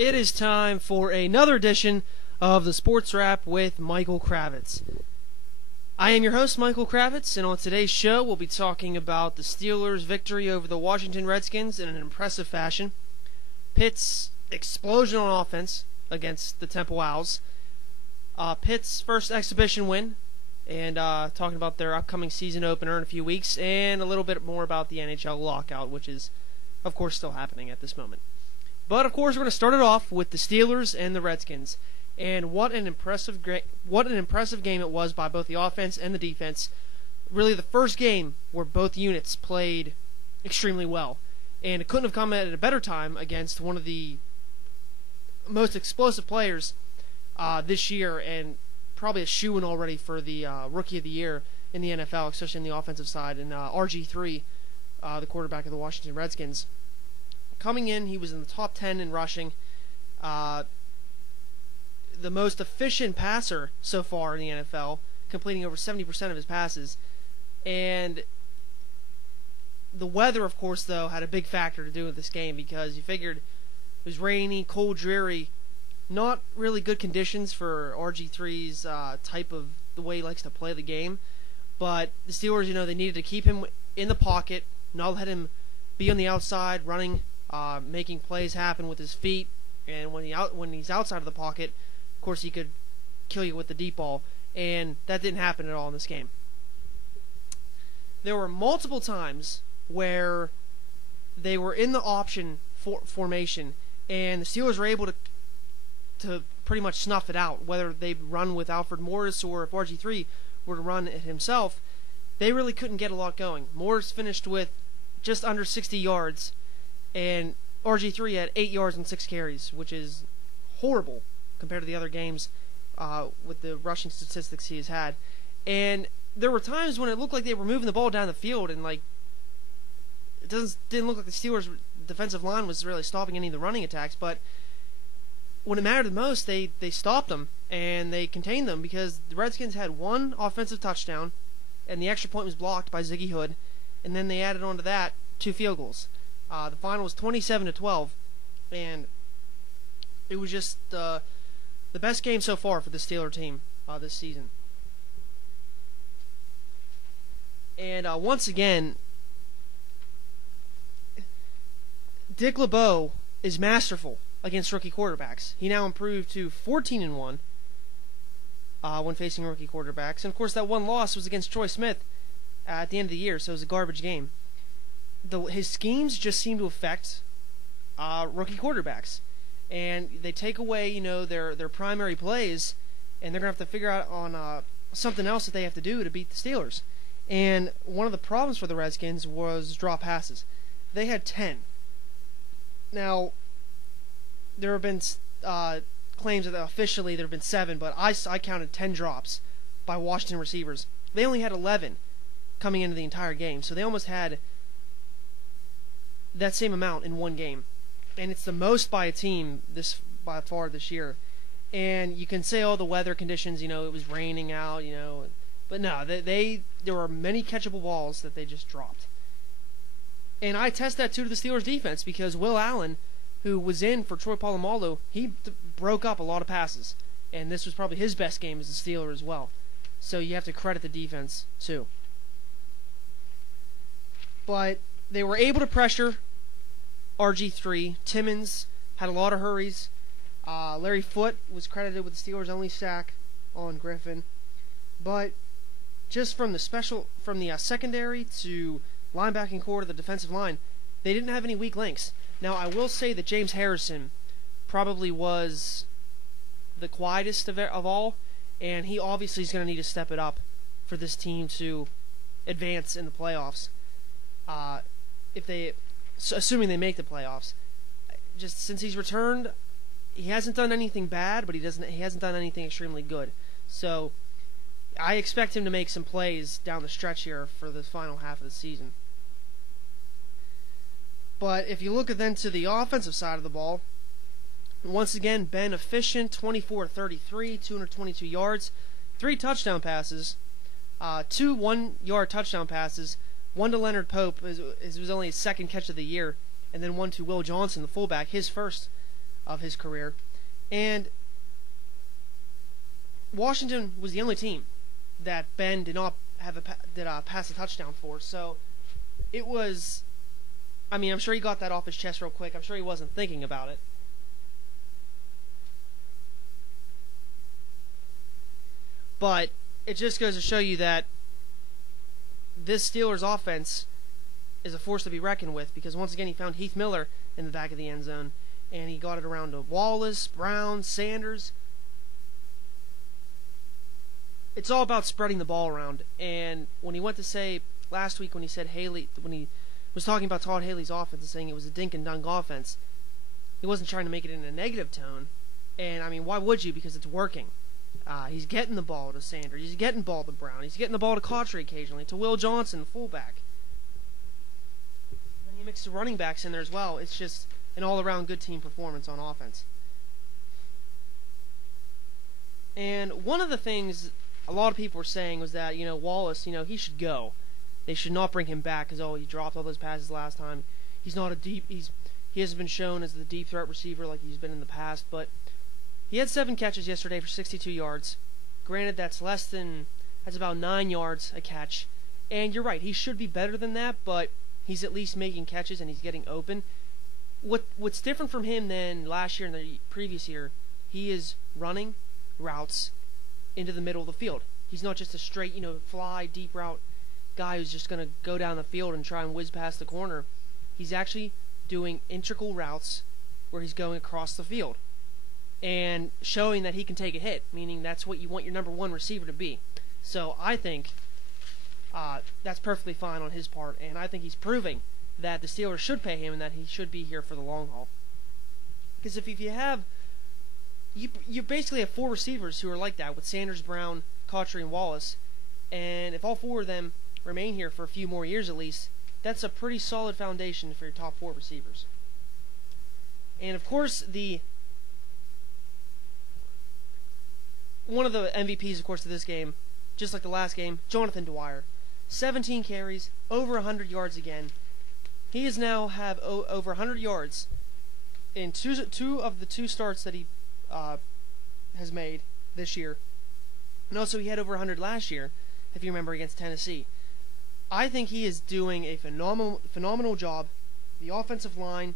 It is time for another edition of the Sports Wrap with Michael Kravetz. I am your host, Michael Kravetz, and on today's show we'll be talking about the Steelers' victory over the Washington Redskins in an impressive fashion, Pitt's explosion on offense against the Temple Owls, Pitt's first exhibition win, and talking about their upcoming season opener in a few weeks, and a little bit more about the NHL lockout, which is, of course, still happening at this moment. But, of course, we're going to start it off with the Steelers and the Redskins. And what an impressive game it was by both the offense and the defense. Really the first game where both units played extremely well. And it couldn't have come at a better time against one of the most explosive players this year, and probably a shoo-in already for the Rookie of the Year in the NFL, especially in the offensive side, and RG3, the quarterback of the Washington Redskins. Coming in, he was in the top 10 in rushing. The most efficient passer so far in the NFL, completing over 70% of his passes. And the weather, of course, though, had a big factor to do with this game, because you figured it was rainy, cold, dreary, not really good conditions for RG3's type of the way he likes to play the game. But the Steelers, they needed to keep him in the pocket, not let him be on the outside, running, making plays happen with his feet, and when he's outside of the pocket, of course, he could kill you with the deep ball, and that didn't happen at all in this game. There were multiple times where they were in the option formation, and the Steelers were able to pretty much snuff it out, whether they run with Alfred Morris or if RG3 were to run it himself. They really couldn't get a lot going. Morris finished with just under 60 yards, and RG3 had 8 yards and 6 carries, which is horrible compared to the other games with the rushing statistics he has had. And there were times when it looked like they were moving the ball down the field, and it didn't look like the Steelers' defensive line was really stopping any of the running attacks. But when it mattered the most, they stopped them, and they contained them, because the Redskins had one offensive touchdown, and the extra point was blocked by Ziggy Hood, and then they added on to that 2 field goals. The final was 27-12, and it was just the best game so far for the Steeler team this season. And once again, Dick LeBeau is masterful against rookie quarterbacks. He now improved to 14-1 when facing rookie quarterbacks. And of course, that one loss was against Troy Smith at the end of the year, so it was a garbage game. His schemes just seem to affect rookie quarterbacks, and they take away their primary plays, and they're gonna have to figure out on something else that they have to do to beat the Steelers. And one of the problems for the Redskins was drop passes. They had 10. Now there have been claims that officially there have been 7, but I counted 10 drops by Washington receivers. They only had 11 coming into the entire game, so they almost had that same amount in one game, and it's the most by a team by far this year. And you can say, the weather conditions, it was raining out, but no, there were many catchable balls that they just dropped. And I attest that too to the Steelers defense, because Will Allen, who was in for Troy Polamalu, he broke up a lot of passes, and this was probably his best game as a Steeler as well. So you have to credit the defense too. But they were able to pressure RG3. Timmons had a lot of hurries. Larry Foote was credited with the Steelers' only sack on Griffin. But just from the secondary to linebacking core to the defensive line, they didn't have any weak links. Now, I will say that James Harrison probably was the quietest of all, and he obviously is going to need to step it up for this team to advance in the playoffs. Assuming they make the playoffs. Just since he's returned, he hasn't done anything bad, but he hasn't done anything extremely good. So I expect him to make some plays down the stretch here for the final half of the season. But if you look then to the offensive side of the ball, once again, Ben efficient, 24-33, 222 yards, 3 touchdown passes, 2 one-yard touchdown passes, 1 to Leonard Pope, it was only his second catch of the year, and then 1 to Will Johnson, the fullback, his first of his career. And Washington was the only team that Ben did not have pass a touchdown for. So it was, I mean, I'm sure he got that off his chest real quick. I'm sure he wasn't thinking about it. But it just goes to show you that this Steelers offense is a force to be reckoned with, because once again he found Heath Miller in the back of the end zone, and he got it around to Wallace, Brown, Sanders. It's all about spreading the ball around. And when he went to say last week, when he said Haley, when he was talking about Todd Haley's offense and saying it was a dink and dunk offense, he wasn't trying to make it in a negative tone. And I mean, why would you? Because it's working. He's getting the ball to Sanders. He's getting the ball to Brown. He's getting the ball to Cotchery occasionally, to Will Johnson, the fullback. And he mixes the running backs in there as well. It's just an all-around good team performance on offense. And one of the things a lot of people were saying was that, Wallace, he should go. They should not bring him back because, he dropped all those passes last time. He's not he hasn't been shown as the deep threat receiver like he's been in the past, but he had 7 catches yesterday for 62 yards. Granted, that's about 9 yards a catch. And you're right, he should be better than that, but he's at least making catches and he's getting open. What's different from him than last year and the previous year, he is running routes into the middle of the field. He's not just a straight, fly, deep route guy who's just going to go down the field and try and whiz past the corner. He's actually doing integral routes where he's going across the field and showing that he can take a hit, meaning that's what you want your number one receiver to be. So I think that's perfectly fine on his part, and I think he's proving that the Steelers should pay him and that he should be here for the long haul. Because if you have, you basically have 4 receivers who are like that, with Sanders, Brown, Cotchery, and Wallace, and if all 4 of them remain here for a few more years at least, that's a pretty solid foundation for your top 4 receivers. And of course, one of the MVPs, of course, of this game, just like the last game, Jonathan Dwyer. 17 carries, over 100 yards again. He has now have over 100 yards in two of the 2 starts that he has made this year. And also he had over 100 last year, if you remember, against Tennessee. I think he is doing a phenomenal job. The offensive line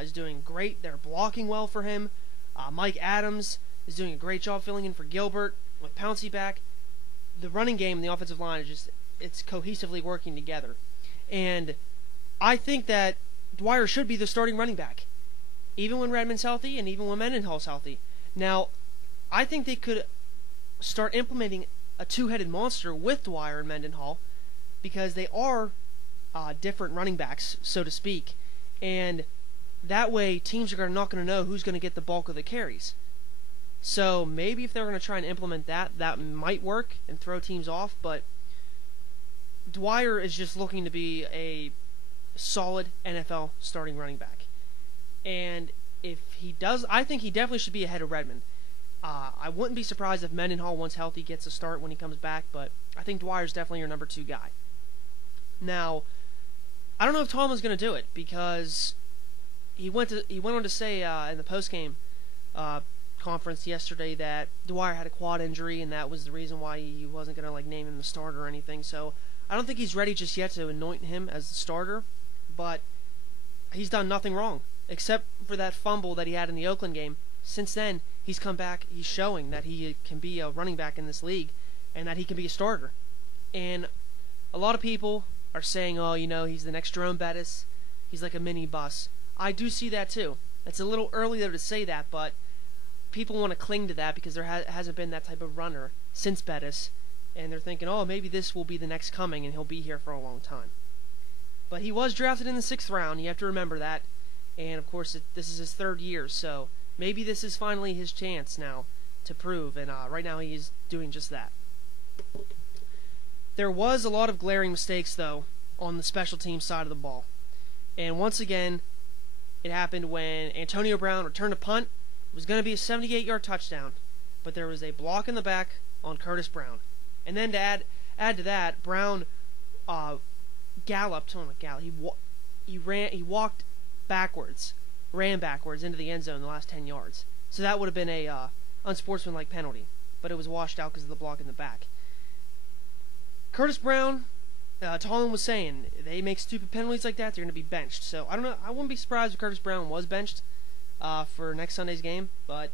is doing great. They're blocking well for him. Mike Adams is doing a great job filling in for Gilbert with Pouncey back. The running game and the offensive line is it's cohesively working together. And I think that Dwyer should be the starting running back, even when Redmond's healthy and even when Mendenhall's healthy. Now, I think they could start implementing a 2-headed monster with Dwyer and Mendenhall, because they are different running backs, so to speak. And that way, teams are not going to know who's going to get the bulk of the carries. So maybe if they're going to try and implement that might work and throw teams off, but Dwyer is just looking to be a solid NFL starting running back. And if he does, I think he definitely should be ahead of Redmond. I wouldn't be surprised if Mendenhall, once healthy, gets a start when he comes back, but I think Dwyer's definitely your number 2 guy. Now, I don't know if Tomlin's going to do it, because he went on to say in the postgame conference yesterday that Dwyer had a quad injury, and that was the reason why he wasn't going to name him the starter or anything. So I don't think he's ready just yet to anoint him as the starter, but he's done nothing wrong except for that fumble that he had in the Oakland game. Since then, he's come back. He's showing that he can be a running back in this league and that he can be a starter. And a lot of people are saying, oh, he's the next Jerome Bettis. He's like a mini bus. I do see that too. It's a little early though to say that, but people want to cling to that because there hasn't been that type of runner since Bettis. And they're thinking, oh, maybe this will be the next coming and he'll be here for a long time. But he was drafted in the 6th round. You have to remember that. And, of course, this is his 3rd year, so maybe this is finally his chance now to prove. And right now he is doing just that. There was a lot of glaring mistakes, though, on the special team side of the ball. And once again, it happened when Antonio Brown returned a punt. It was going to be a 78-yard touchdown, but there was a block in the back on Curtis Brown. And then to add to that, Brown galloped. Oh my God! He walked backwards ran backwards into the end zone the last 10 yards. So that would have been a unsportsmanlike penalty, but it was washed out because of the block in the back. Curtis Brown, Tomlin was saying, they make stupid penalties like that, they're going to be benched. So I don't know. I wouldn't be surprised if Curtis Brown was benched for next Sunday's game, but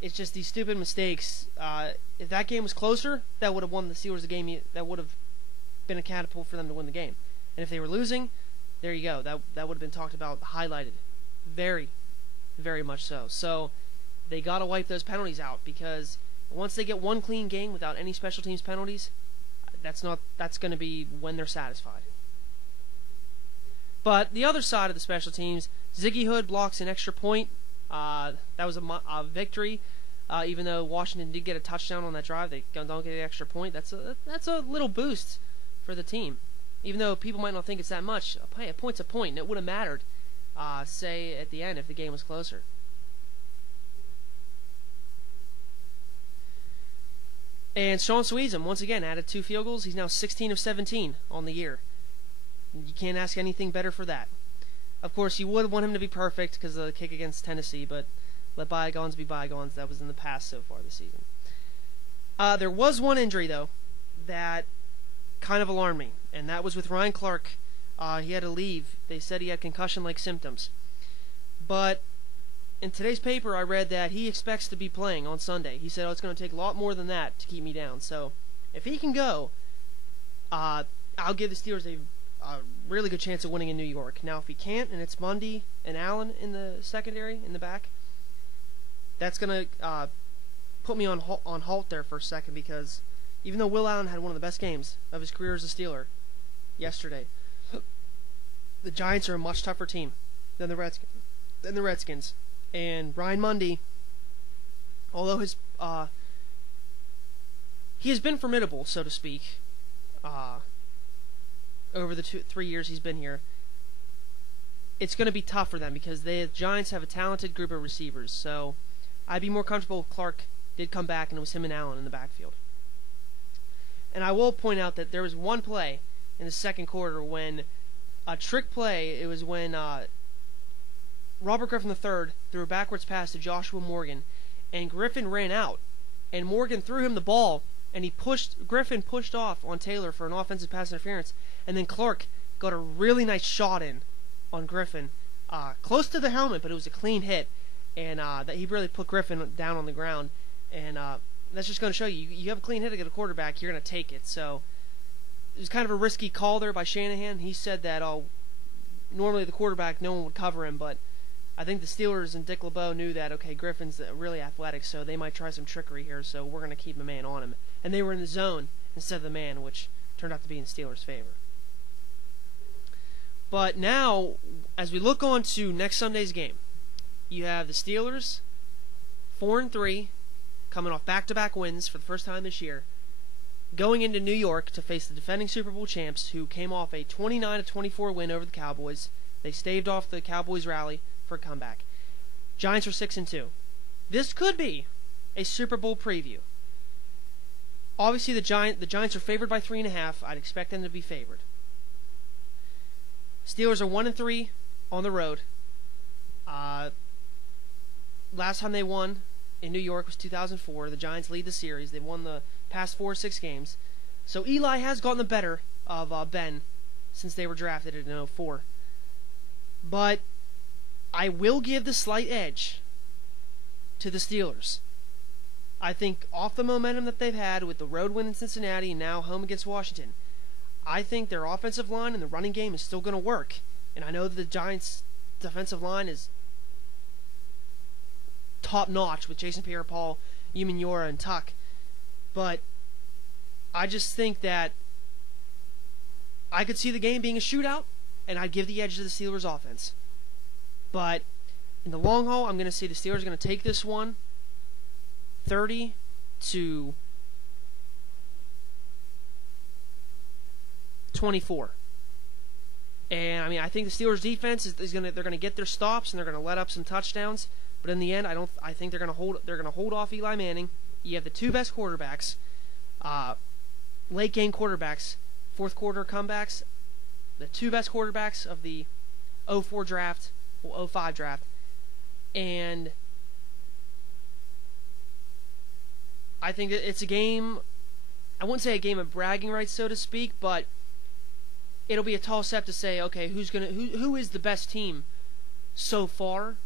it's just these stupid mistakes. If that game was closer, that would have won the Steelers the game. That would have been a catapult for them to win the game. And if they were losing, there you go. That would have been talked about, highlighted, very, very much so. So they got to wipe those penalties out, because once they get one clean game without any special teams penalties, that's going to be when they're satisfied. But the other side of the special teams, Ziggy Hood blocks an extra point. That was a victory. Even though Washington did get a touchdown on that drive, they don't get an extra point. That's a little boost for the team. Even though people might not think it's that much, a point's a point, and it would have mattered, say, at the end if the game was closer. And Sean Sweezum, once again, added 2 field goals. He's now 16 of 17 on the year. You can't ask anything better for that. Of course, you would want him to be perfect because of the kick against Tennessee, but let bygones be bygones. That was in the past so far this season. There was one injury, though, that kind of alarmed me, and that was with Ryan Clark. He had to leave. They said he had concussion-like symptoms. But in today's paper, I read that he expects to be playing on Sunday. He said, it's going to take a lot more than that to keep me down. So if he can go, I'll give the Steelers a really good chance of winning in New York. Now, if he can't, and it's Mundy and Allen in the secondary, in the back, that's going to put me on halt there for a second, because even though Will Allen had one of the best games of his career as a Steeler yesterday, the Giants are a much tougher team than the Redskins. And Ryan Mundy, although he has been formidable, so to speak, over the 3 years he's been here, it's going to be tough for them because the Giants have a talented group of receivers. So I'd be more comfortable if Clark did come back and it was him and Allen in the backfield. And I will point out that there was one play in the second quarter when a trick play. It was when Robert Griffin III threw a backwards pass to Joshua Morgan, and Griffin ran out, and Morgan threw him the ball, and Griffin pushed off on Taylor for an offensive pass interference, and then Clark got a really nice shot in on Griffin, close to the helmet, but it was a clean hit, and that he really put Griffin down on the ground, and that's just going to show you have a clean hit against a quarterback, you're going to take it. So it was kind of a risky call there by Shanahan. He said that normally the quarterback, no one would cover him, but I think the Steelers and Dick LeBeau knew that, okay, Griffin's really athletic, so they might try some trickery here, so we're going to keep a man on him. And they were in the zone instead of the man, which turned out to be in the Steelers' favor. But now, as we look on to next Sunday's game, you have the Steelers, 4-3, coming off back-to-back wins for the first time this year, going into New York to face the defending Super Bowl champs, who came off a 29-24 win over the Cowboys. They staved off the Cowboys' rally for a comeback. Giants are 6-2. This could be a Super Bowl preview. Obviously, the Giants are favored by 3.5. I'd expect them to be favored. Steelers are 1-3 on the road. Last time they won in New York was 2004. The Giants lead the series. They've won the past 4 or 6 games. So Eli has gotten the better of Ben since they were drafted in 2004. But I will give the slight edge to the Steelers. I think off the momentum that they've had with the road win in Cincinnati and now home against Washington, I think their offensive line and the running game is still going to work. And I know that the Giants' defensive line is top-notch with Jason Pierre-Paul, Umenyiora, and Tuck. But I just think that I could see the game being a shootout, and I'd give the edge to the Steelers' offense. But in the long haul, I'm going to say the Steelers are going to take this one 30-24. And I mean, I think the Steelers' defense they're going to get their stops and they're going to let up some touchdowns. But in the end, I think they're going to hold off Eli Manning. You have the 2 best quarterbacks, late game quarterbacks, fourth quarter comebacks. The 2 best quarterbacks of the 2004 draft '05 draft, and I think that it's a game. I wouldn't say a game of bragging rights, so to speak, but it'll be a tall step to say, okay, who is the best team so far,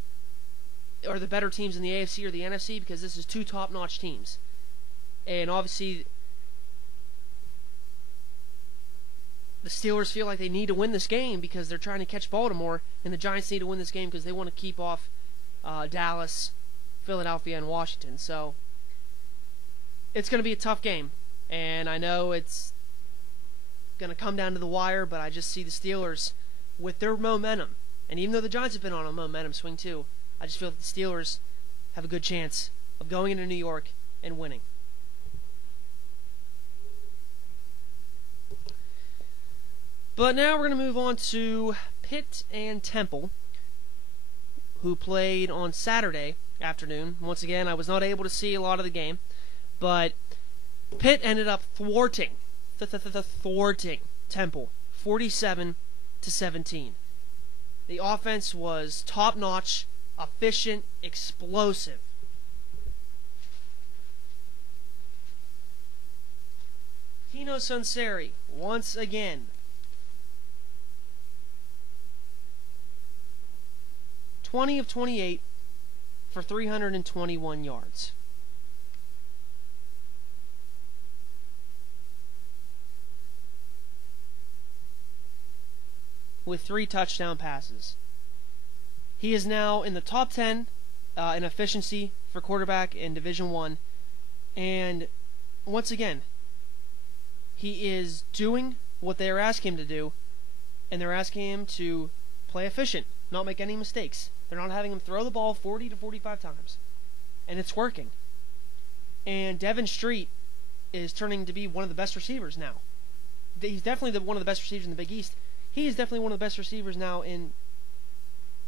or the better teams in the AFC or the NFC, because this is two top-notch teams. And obviously, the Steelers feel like they need to win this game because they're trying to catch Baltimore, and the Giants need to win this game because they want to keep off Dallas, Philadelphia, and Washington. So it's going to be a tough game, and I know it's going to come down to the wire, but I just see the Steelers with their momentum. And even though the Giants have been on a momentum swing too, I just feel that the Steelers have a good chance of going into New York and winning. But now we're going to move on to Pitt and Temple, who played on Saturday afternoon. Once again, I was not able to see a lot of the game, but Pitt ended up thwarting Temple 47-17. The offense was top-notch, efficient, explosive. Tino Sunseri, once again, 20 of 28 for 321 yards. With 3 touchdown passes. He is now in the top 10 in efficiency for quarterback in Division I. And once again, he is doing what they are asking him to do, and they're asking him to play efficient, not make any mistakes. They're not having him throw the ball 40 to 45 times. And it's working. And Devin Street is turning to be one of the best receivers now. He's definitely one of the best receivers in the Big East. He is definitely one of the best receivers now in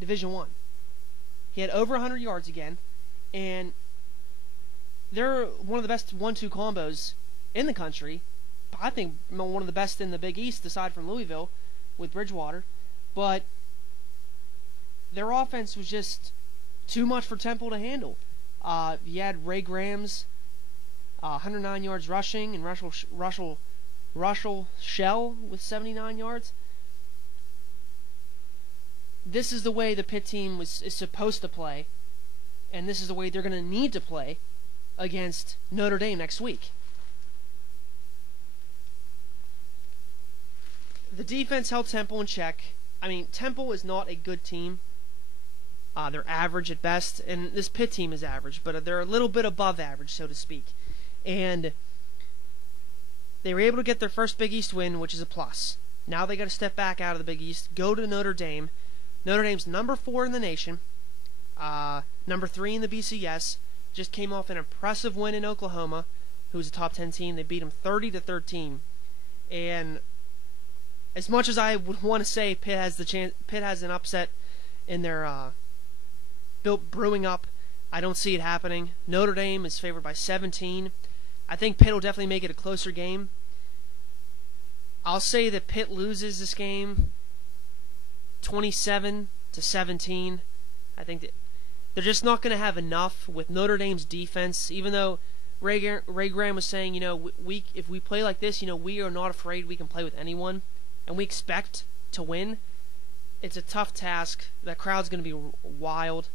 Division I. He had over 100 yards again, and they're one of the best 1-2 combos in the country. I think one of the best in the Big East, aside from Louisville, with Bridgewater. But their offense was just too much for Temple to handle. You had Ray Graham's 109 yards rushing, and Russell Shell with 79 yards. This is the way the Pitt team is supposed to play, and this is the way they're going to need to play against Notre Dame next week. The defense held Temple in check. I mean, Temple is not a good team. They're average at best, and this Pitt team is average, but they're a little bit above average, so to speak. And they were able to get their first Big East win, which is a plus. Now they got to step back out of the Big East, go to Notre Dame. Notre Dame's number 4 in the nation, number 3 in the BCS. Just came off an impressive win in Oklahoma, who's a top 10 team. They beat them 30-13, and as much as I would want to say Pitt has an upset in their brewing up, I don't see it happening. Notre Dame is favored by 17. I think Pitt will definitely make it a closer game. I'll say that Pitt loses this game 27-17. I think that they're just not going to have enough with Notre Dame's defense. Even though Ray Graham was saying, if we play like this, we are not afraid. We can play with anyone, and we expect to win. It's a tough task. That crowd's going to be wild.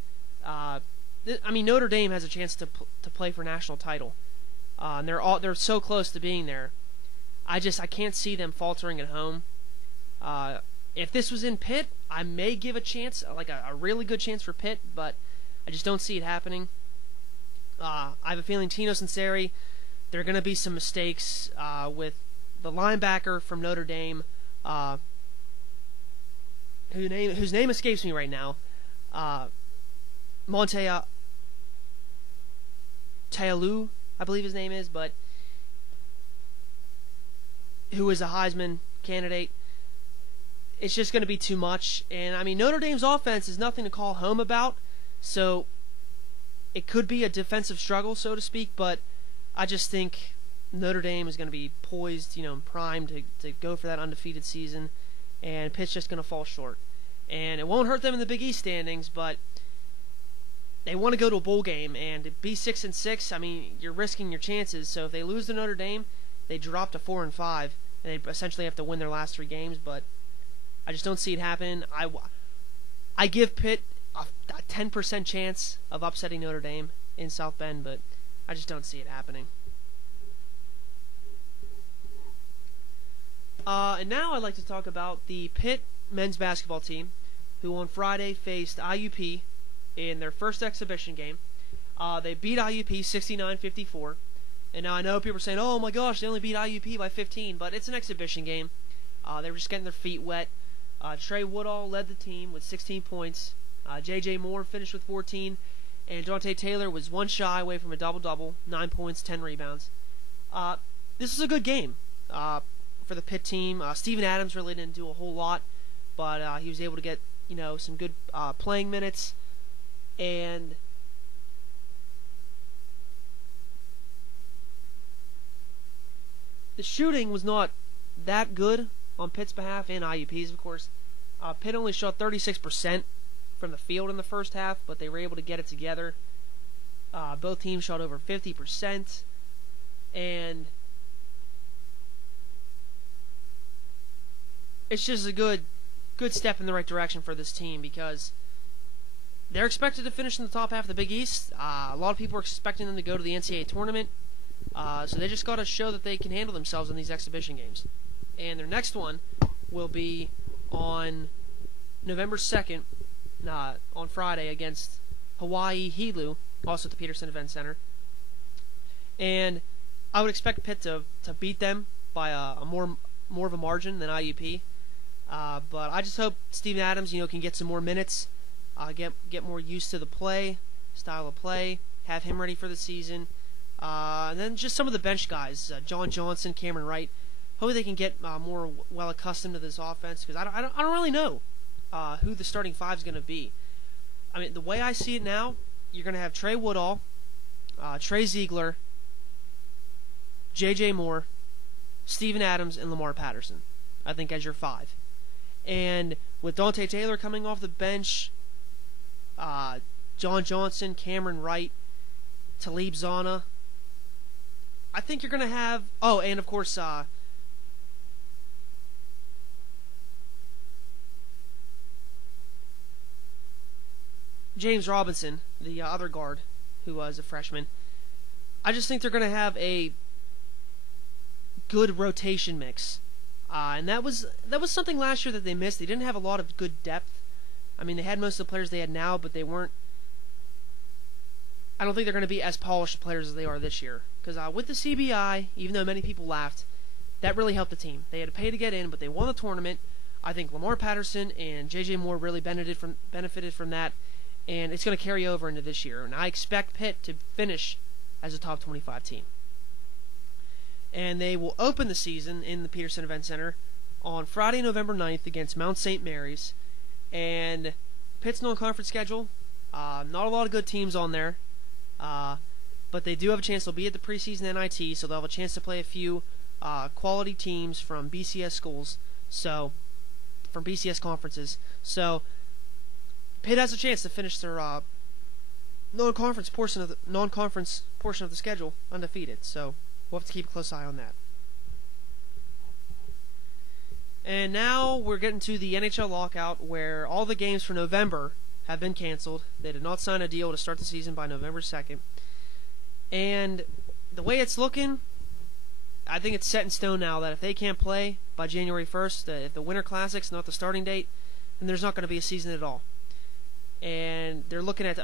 Notre Dame has a chance to play for a national title. And they're so close to being there. I can't see them faltering at home. If this was in Pitt, I may give a chance, like a really good chance for Pitt, but I just don't see it happening. I have a feeling Tino Sunseri, there are going to be some mistakes with the linebacker from Notre Dame, whose name escapes me right now, Monte Tealu, I believe his name is, but who is a Heisman candidate. It's just going to be too much. And, Notre Dame's offense is nothing to call home about, so it could be a defensive struggle, so to speak, but I just think Notre Dame is going to be poised, and primed to go for that undefeated season, and Pitt's just going to fall short. and it won't hurt them in the Big East standings, but they want to go to a bowl game, and to be 6-6, I mean, you're risking your chances. So if they lose to Notre Dame, they drop to 4-5, and they essentially have to win their last 3 games. But I just don't see it happen. I give Pitt a 10% chance of upsetting Notre Dame in South Bend, but I just don't see it happening. And now I'd like to talk about the Pitt men's basketball team, who on Friday faced IUP in their first exhibition game. They beat IUP 69-54. And now I know people are saying, oh my gosh, they only beat IUP by 15, but it's an exhibition game. They were just getting their feet wet. Trey Woodall led the team with 16 points. J.J. Moore finished with 14. And Dante Taylor was one shy away from a double-double, 9 points, 10 rebounds. This was a good game for the Pitt team. Steven Adams really didn't do a whole lot, but he was able to get some good playing minutes. And the shooting was not that good on Pitt's behalf and IUP's, of course. Pitt only shot 36% from the field in the first half, but they were able to get it together. Both teams shot over 50%, and it's just a good step in the right direction for this team, because they're expected to finish in the top half of the Big East. A lot of people are expecting them to go to the NCAA tournament, so they just got to show that they can handle themselves in these exhibition games. And their next one will be on November 2nd, on Friday, against Hawaii Helu, also at the Peterson Event Center. And I would expect Pitt to beat them by a more of a margin than IUP. But I just hope Steven Adams, can get some more minutes, get more used to the style of play, have him ready for the season. And then just some of the bench guys, John Johnson, Cameron Wright. Hopefully they can get more well accustomed to this offense, because I don't really know who the starting 5 is going to be. I mean, the way I see it now, you're going to have Trey Woodall, Trey Ziegler, J.J. Moore, Steven Adams, and Lamar Patterson, I think, as your 5. And with Dante Taylor coming off the bench, John Johnson, Cameron Wright, Talib Zana, I think you're going to have... Oh, and of course, James Robinson, the other guard, who was a freshman. I just think they're going to have a good rotation mix. And that was something last year that they missed. They didn't have a lot of good depth. I mean, they had most of the players they had now, but they weren't... I don't think they're going to be as polished players as they are this year. Because with the CBI, even though many people laughed, that really helped the team. They had to pay to get in, but they won the tournament. I think Lamar Patterson and J.J. Moore really benefited from that, and it's going to carry over into this year. And I expect Pitt to finish as a top 25 team. And they will open the season in the Peterson Event Center on Friday, November 9th against Mount St. Mary's. And Pitt's non-conference schedule, not a lot of good teams on there. But they do have a chance. They'll be at the preseason NIT, so they'll have a chance to play a few quality teams from BCS schools, so from BCS conferences. So Pitt has a chance to finish their non-conference portion of the schedule undefeated. So we'll have to keep a close eye on that. And now we're getting to the NHL lockout, where all the games for November have been canceled. They did not sign a deal to start the season by November 2nd. And the way it's looking, I think it's set in stone now that if they can't play by January 1st, if the Winter Classic's not the starting date, then there's not going to be a season at all. And they're looking at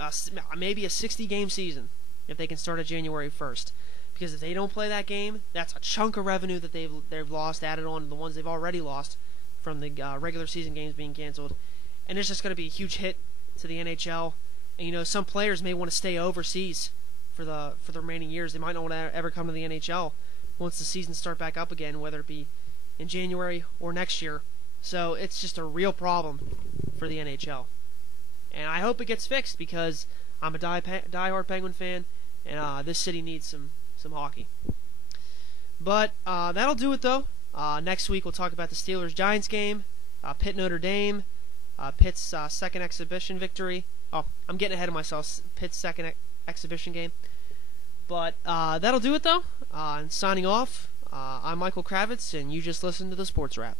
maybe a 60-game season if they can start at January 1st. Because if they don't play that game, that's a chunk of revenue that they've lost, added on to the ones they've already lost from the regular season games being canceled. And it's just going to be a huge hit to the NHL. And some players may want to stay overseas for the remaining years. They might not want to ever come to the NHL once the seasons start back up again, whether it be in January or next year. So it's just a real problem for the NHL. And I hope it gets fixed, because I'm a diehard Penguin fan, and this city needs some hockey. But that'll do it, though. Next week we'll talk about the Steelers-Giants game, Pitt Notre Dame, Pitt's second exhibition victory. Oh, I'm getting ahead of myself. Pitt's second exhibition game. But that'll do it, though. And signing off, I'm Michael Kravetz, and you just listened to the Sports Wrap.